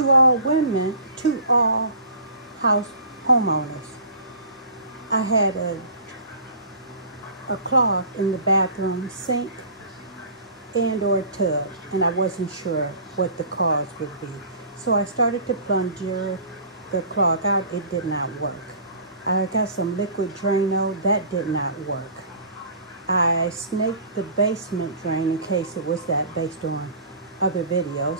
to all women, to all house homeowners. I had a clog in the bathroom sink and or tub, and I wasn't sure what the cause would be. So I started to plunger the clog out. It did not work. I got some liquid Drano. That did not work. I snaked the basement drain in case it was that based on other videos.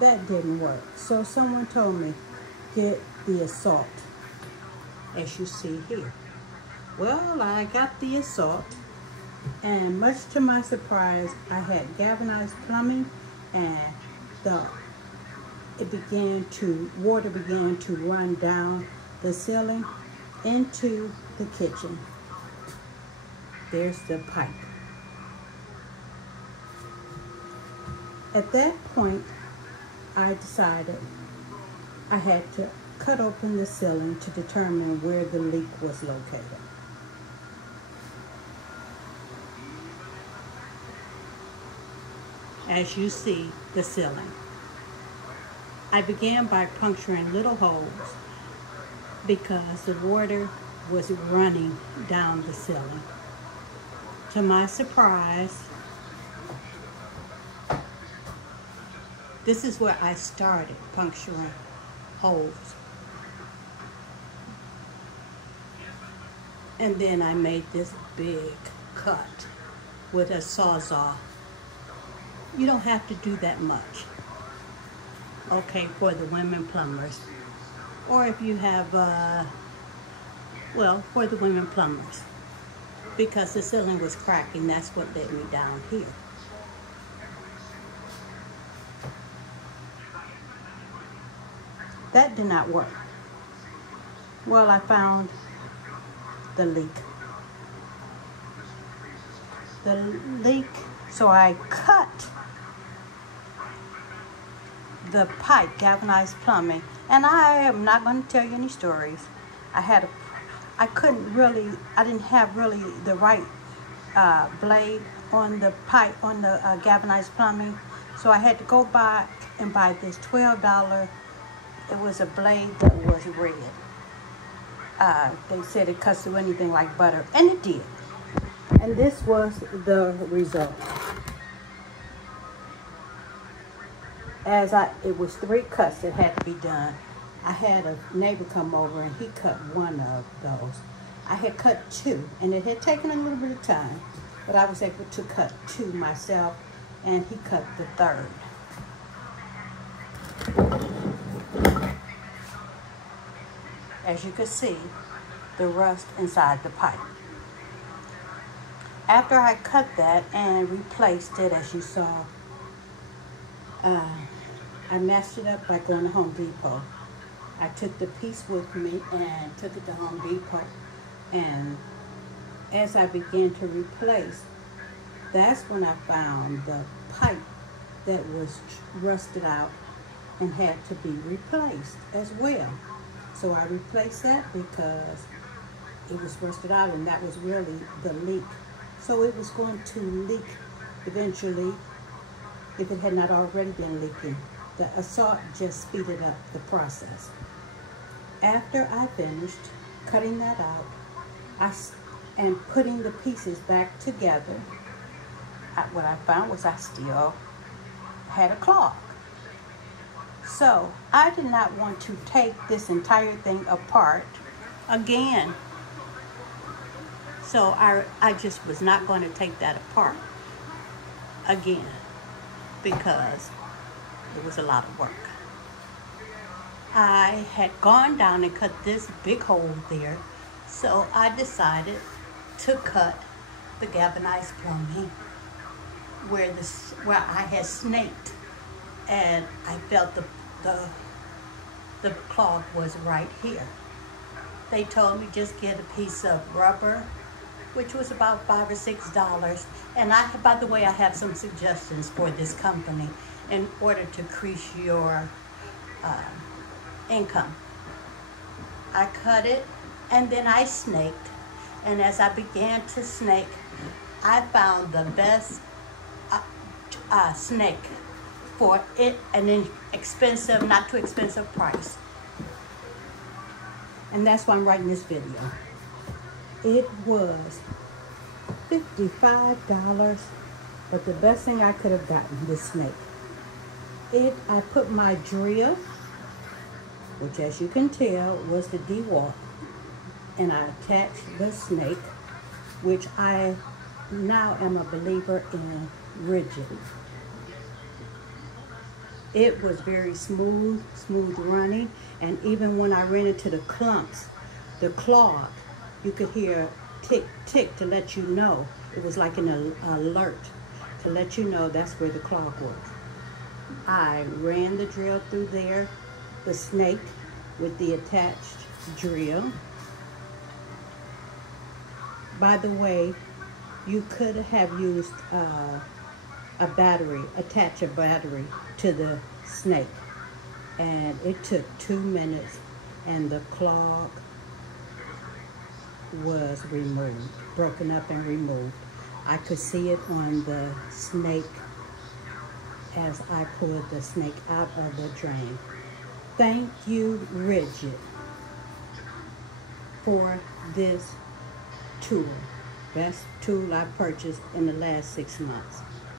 That didn't work. So someone told me, get the assault, as you see here. Well, I got the assault, and much to my surprise, I had galvanized plumbing, and water began to run down the ceiling into the kitchen. There's the pipe. At that point, I decided I had to cut open the ceiling to determine where the leak was located. As you see the ceiling, I began by puncturing little holes because the water was running down the ceiling. To my surprise, this is where I started puncturing holes. And then I made this big cut with a Sawzall. You don't have to do that much, okay, for the women plumbers. Or if you have, well, for the women plumbers. Because the ceiling was cracking, that's what led me down here. That did not work. Well, I found the leak. So I cut the pipe, galvanized plumbing, and I am not going to tell you any stories. I didn't have really the right blade on the pipe, on the galvanized plumbing, so I had to go back and buy this $12. It was a blade that was red. They said it cuts through anything like butter, and it did. And this was the result. It was 3 cuts that had to be done. I had a neighbor come over and he cut one of those. I had cut 2, and it had taken a little bit of time, but I was able to cut 2 myself, and he cut the 3rd. As you can see, the rust inside the pipe. After I cut that and replaced it, as you saw, I messed it up by going to Home Depot. I took the piece with me and took it to Home Depot. And as I began to replace, that's when I found the pipe that was rusted out and had to be replaced as well. So I replaced that because it was rusted out, and that was really the leak. So it was going to leak eventually if it had not already been leaking. The assault just speeded up the process. After I finished cutting that out and putting the pieces back together, what I found was I still had a clog. So I did not want to take this entire thing apart again. So I just was not going to take that apart again because it was a lot of work. I had gone down and cut this big hole there, so I decided to cut the galvanized plumbing where I had snaked, and I felt the clog was right here. They told me just get a piece of rubber, which was about $5 or $6. And by the way, I have some suggestions for this company in order to increase your income. I cut it, and then I snaked. And as I began to snake, I found the best snake for it an inexpensive, not too expensive price. And that's why I'm writing this video. It was $55, but the best thing I could have gotten, this snake. I put my drill, which as you can tell was the DeWalt, and I attached the snake, which I now am a believer in rigid. It was very smooth running, and even when I ran into the clumps, the clog, you could hear tick, tick to let you know. It was like an alert to let you know that's where the clog was. I ran the drill through there, the snake with the attached drill. By the way, you could have used a battery, attach a battery to the snake. And it took 2 minutes and the clog was removed, broken up and removed. I could see it on the snake as I pulled the snake out of the drain. Thank you, Rigid, for this tool. Best tool I purchased in the last 6 months.